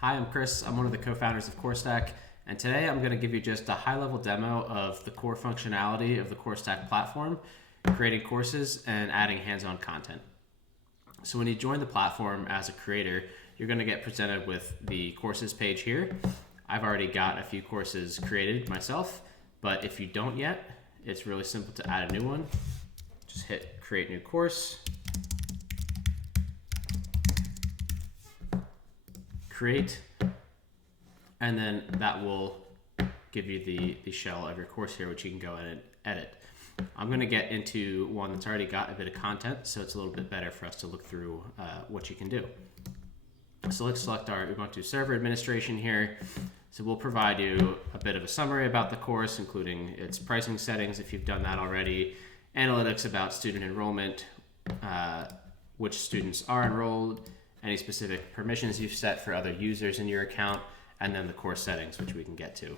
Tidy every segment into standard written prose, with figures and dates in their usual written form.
Hi, I'm Chris. I'm one of the co-founders of CourseStack, and today I'm going to give you just a high-level demo of the core functionality of the CourseStack platform, creating courses and adding hands-on content. So when you join the platform as a creator, you're going to get presented with the courses page here. I've already got a few courses created myself, but if you don't yet, it's really simple to add a new one. Just hit create new course, create, and then that will give you the shell of your course here, which you can go in and edit. I'm going to get into one that's already got a bit of content, so it's a little bit better for us to look through what you can do. So let's select our Ubuntu server administration here. So we'll provide you a bit of a summary about the course, including its pricing settings if you've done that already, analytics about student enrollment, which students are enrolled, any specific permissions you've set for other users in your account, and then the course settings, which we can get to.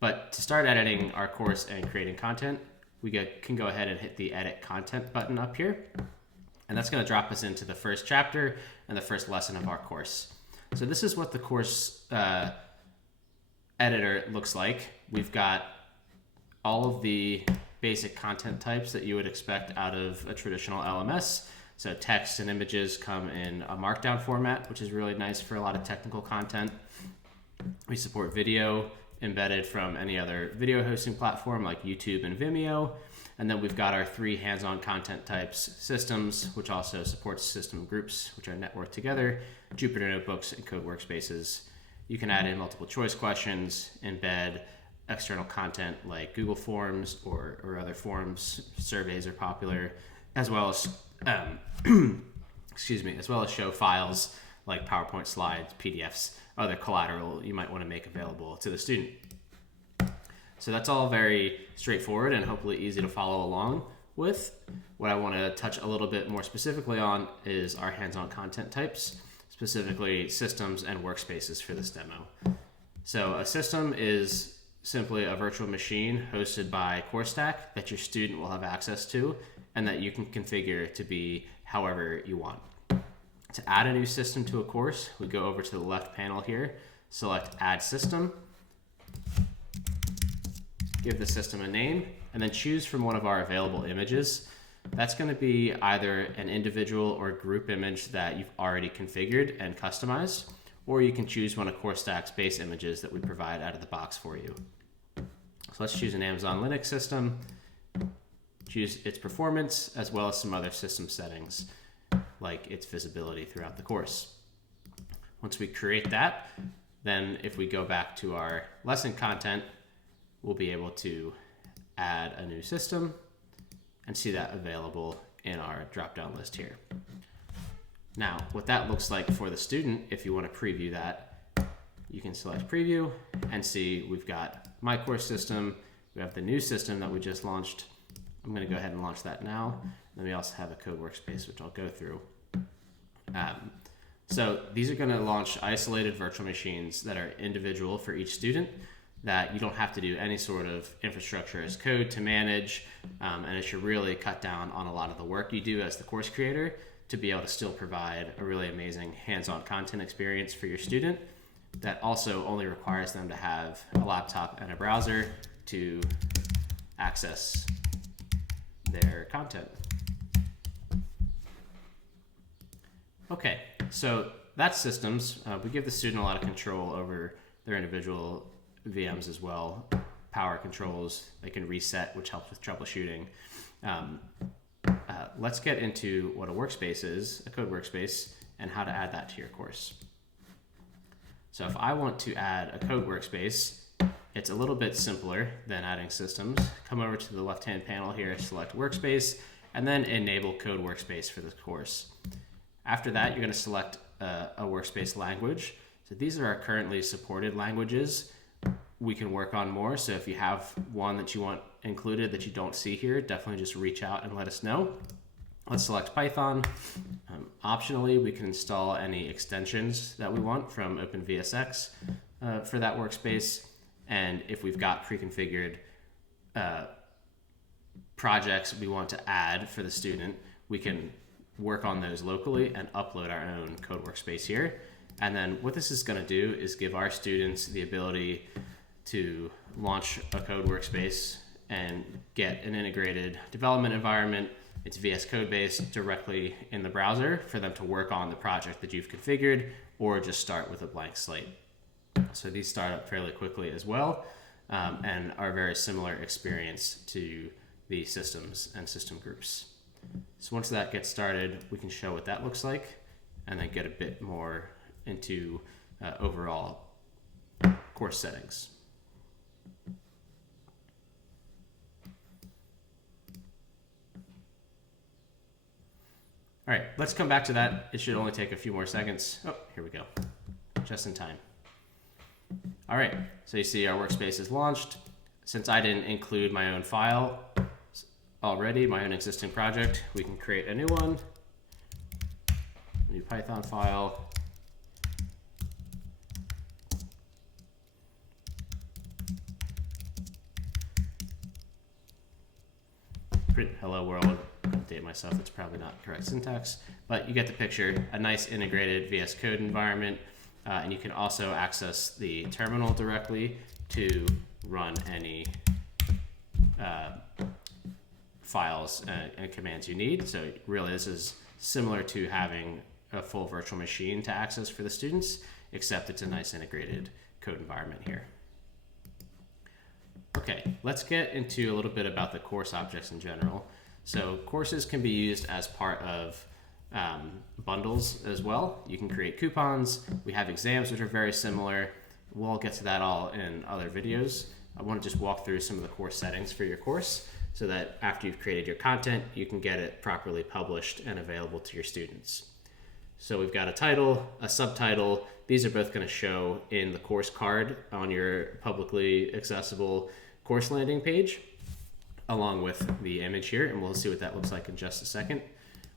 But to start editing our course and creating content, we can go ahead and hit the edit content button up here. And that's going to drop us into the first chapter and the first lesson of our course. So this is what the course editor looks like. We've got all of the basic content types that you would expect out of a traditional LMS. So text and images come in a markdown format, which is really nice for a lot of technical content. We support video embedded from any other video hosting platform like YouTube and Vimeo. And then we've got our three hands-on content types: systems, which also supports system groups, which are networked together, Jupyter Notebooks, and code workspaces. You can add in multiple choice questions, embed external content like Google Forms or other forms. Surveys are popular, as well as as well as show files like PowerPoint slides, PDFs, other collateral you might want to make available to the student. So that's all very straightforward and hopefully easy to follow along with. What I want to touch a little bit more specifically on is our hands-on content types, specifically systems and workspaces for this demo. So a system is simply a virtual machine hosted by CourseStack that your student will have access to and that you can configure to be however you want. To add a new system to a course, we go over to the left panel here, select Add System, give the system a name, and then choose from one of our available images. That's going to be either an individual or group image that you've already configured and customized, or you can choose one of CourseStack's base images that we provide out of the box for you. So let's choose an Amazon Linux system, choose its performance, as well as some other system settings, like its visibility throughout the course. Once we create that, then if we go back to our lesson content, we'll be able to add a new system and see that available in our drop-down list here. Now, what that looks like for the student, if you want to preview that, you can select preview and see we've got my course system, we have the new system that we just launched. I'm going to go ahead and launch that now. Then we also have a code workspace, which I'll go through. So these are going to launch isolated virtual machines that are individual for each student, that you don't have to do any sort of infrastructure as code to manage, and it should really cut down on a lot of the work you do as the course creator to be able to still provide a really amazing hands-on content experience for your student that also only requires them to have a laptop and a browser to access their content. Okay, so that's systems. We give the student a lot of control over their individual VMs as well. Power controls, they can reset, which helps with troubleshooting. Let's get into what a workspace is, a code workspace, and how to add that to your course. So if I want to add a code workspace, it's a little bit simpler than adding systems. Come over to the left-hand panel here, select workspace, and then enable code workspace for this course. After that, you're going to select a workspace language. So these are our currently supported languages. We can work on more. So if you have one that you want included that you don't see here, definitely just reach out and let us know. Let's select Python. Optionally, we can install any extensions that we want from OpenVSX for that workspace. And if we've got pre-configured projects we want to add for the student, we can work on those locally and upload our own code workspace here. And then what this is going to do is give our students the ability to launch a code workspace and get an integrated development environment. It's VS Code based directly in the browser for them to work on the project that you've configured, or just start with a blank slate. So these start up fairly quickly as well, and are a very similar experience to the systems and system groups. So once that gets started, we can show what that looks like and then get a bit more into overall course settings. All right, let's come back to that. It should only take a few more seconds. Oh, here we go, just in time. All right, so you see our workspace is launched. Since I didn't include my own file already, my own existing project, we can create a new one, new Python file. Print hello world. Update myself, it's probably not correct syntax, but you get the picture. A nice integrated VS Code environment, and you can also access the terminal directly to run any files and commands you need. So really this is similar to having a full virtual machine to access for the students, except it's a nice integrated code environment here. Okay, let's get into a little bit about the course objects in general. So courses can be used as part of bundles as well. You can create coupons. We have exams, which are very similar. We'll get to that all in other videos. I want to just walk through some of the course settings for your course so that after you've created your content, you can get it properly published and available to your students. So we've got a title, a subtitle. These are both going to show in the course card on your publicly accessible course landing page, along with the image here, and we'll see what that looks like in just a second.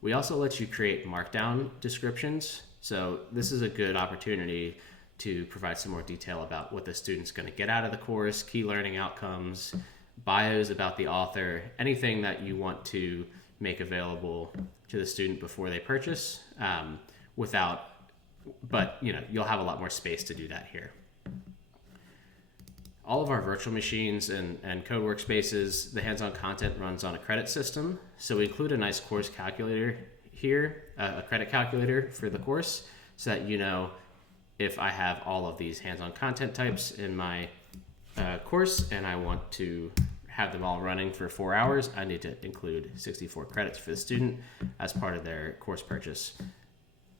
We also let you create markdown descriptions. So this is a good opportunity to provide some more detail about what the student's going to get out of the course, key learning outcomes, bios about the author, anything that you want to make available to the student before they purchase, but you'll have a lot more space to do that here. All of our virtual machines and code workspaces, the hands-on content runs on a credit system. So we include a nice course calculator here, a credit calculator for the course, so that you know if I have all of these hands-on content types in my course and I want to have them all running for 4 hours, I need to include 64 credits for the student as part of their course purchase.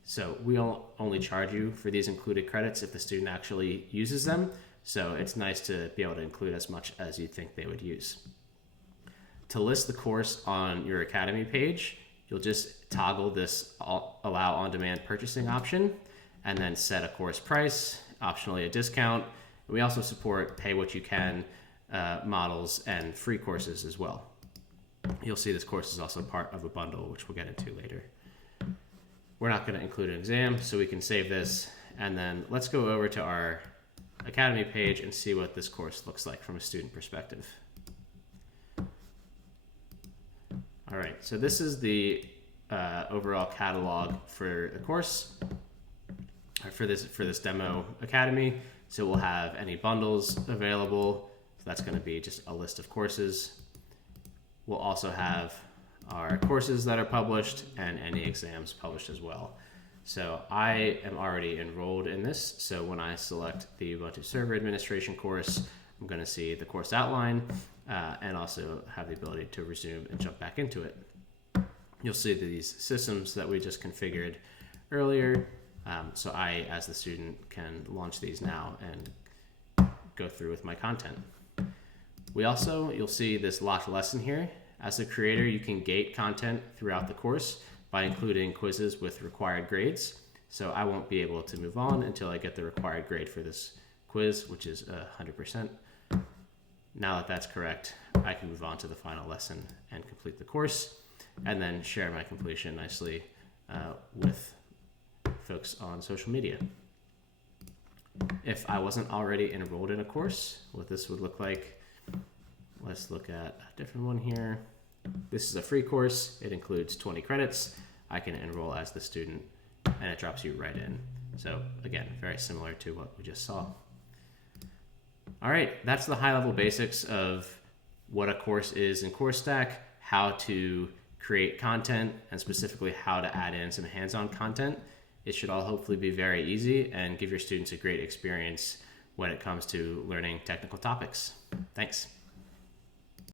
So we'll only charge you for these included credits if the student actually uses them. So it's nice to be able to include as much as you think they would use. To list the course on your Academy page, you'll just toggle this allow on-demand purchasing option and then set a course price, optionally a discount. We also support pay what you can models and free courses as well. You'll see this course is also part of a bundle, which we'll get into later. We're not going to include an exam, so we can save this. And then let's go over to our Academy page and see what this course looks like from a student perspective. All right, so this is the overall catalog for the course, for this demo Academy. So we'll have any bundles available. So that's going to be just a list of courses. We'll also have our courses that are published and any exams published as well. So I am already enrolled in this. So when I select the Ubuntu Server Administration course, I'm going to see the course outline and also have the ability to resume and jump back into it. You'll see these systems that we just configured earlier. So I, as the student, can launch these now and go through with my content. You'll see this locked lesson here. As a creator, you can gate content throughout the course by including quizzes with required grades. So I won't be able to move on until I get the required grade for this quiz, which is 100%. Now that that's correct, I can move on to the final lesson and complete the course, and then share my completion nicely with folks on social media. If I wasn't already enrolled in a course, what this would look like, let's look at a different one here. This is a free course. It includes 20 credits. I can enroll as the student and it drops you right in. So again, very similar to what we just saw. All right, that's the high-level basics of what a course is in CourseStack, how to create content, and specifically how to add in some hands-on content. It should all hopefully be very easy and give your students a great experience when it comes to learning technical topics. Thanks.